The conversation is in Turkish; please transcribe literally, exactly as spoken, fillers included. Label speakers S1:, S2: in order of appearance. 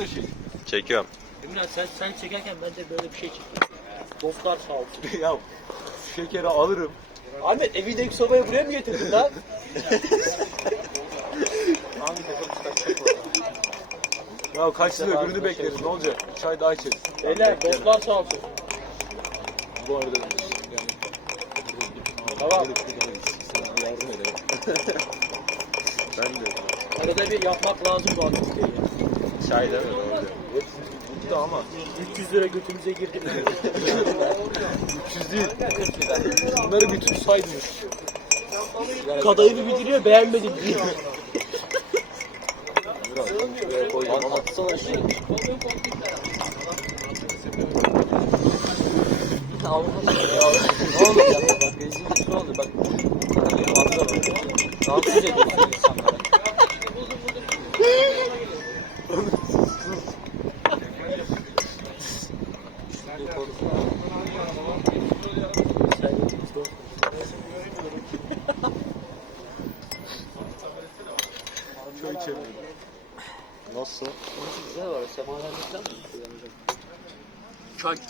S1: da çek.
S2: Çekiyorum.
S3: Ümran sen sen çekerken ben de böyle bir şey çekeyim. Dostlar sağ olsun.
S1: Ya şekeri alırım.
S3: Ahmet evindeki sobayı buraya mı getirdin lan?
S1: Ya kaç lira öbürünü bekleriz ne olacak? Çay daha içeriz.
S3: Beyler dostlar sağ olsun.
S1: Bu arada yani
S3: Tamam.
S1: sana yardım ederim.
S2: Ben de.
S3: Arada bir yapmak lazım bu aktiviteyi.
S2: Çay değil mi? Doğru.
S1: Bitti ama.
S3: üç yüz lira götümüze girdi.
S1: üç yüz değil. Bunları bir tutsaydınız.
S3: Kadayı bir bitiriyor beğenmedim diyor.
S1: Şuraya koyacağım ama.
S3: Atsana şey.
S1: Ne olacak bak rezillik ne oldu bak. Benim adı da var. Rahatsız ediyorsun insanlara. Çay içelim.
S2: Nasıl?
S3: Güzel var. Semaverlikten mi? Çay.